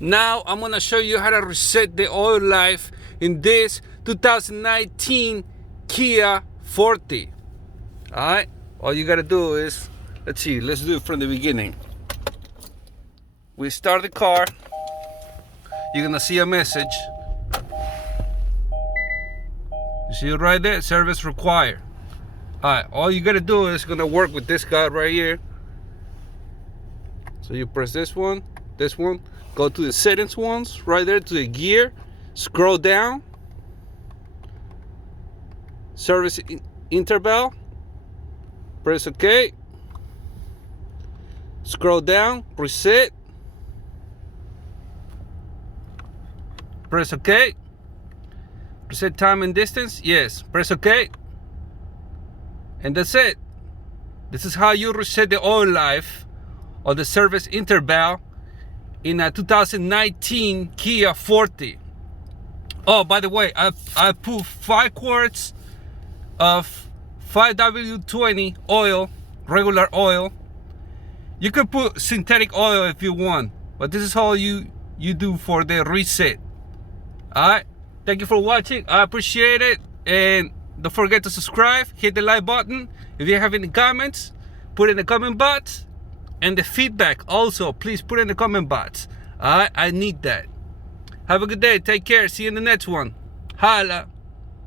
Now I'm gonna show you how to reset the oil life in this 2019 Kia Forte. Alright, all you gotta do is, let's do it from the beginning. We start the car, you're gonna see a message. You see it right there, service required. Alright, all you gotta do is gonna work with this guy right here. So you press this one, go to the settings ones, right there to the gear, scroll down, service interval, press OK, scroll down, reset, press OK, reset time and distance, yes, press OK, and that's it. This is how you reset the oil life or the service interval in a 2019 Kia Forte. Oh, by the way, I put 5 quarts of 5W20 oil, regular oil. You could put synthetic oil if you want, but this is all you do for the reset. Alright, thank you for watching. I appreciate it, and don't forget to subscribe, hit the like button. If you have any comments, put it in the comment box. And the feedback also, please put it in the comment box. I need that. Have a good day. Take care. See you in the next one. Holla.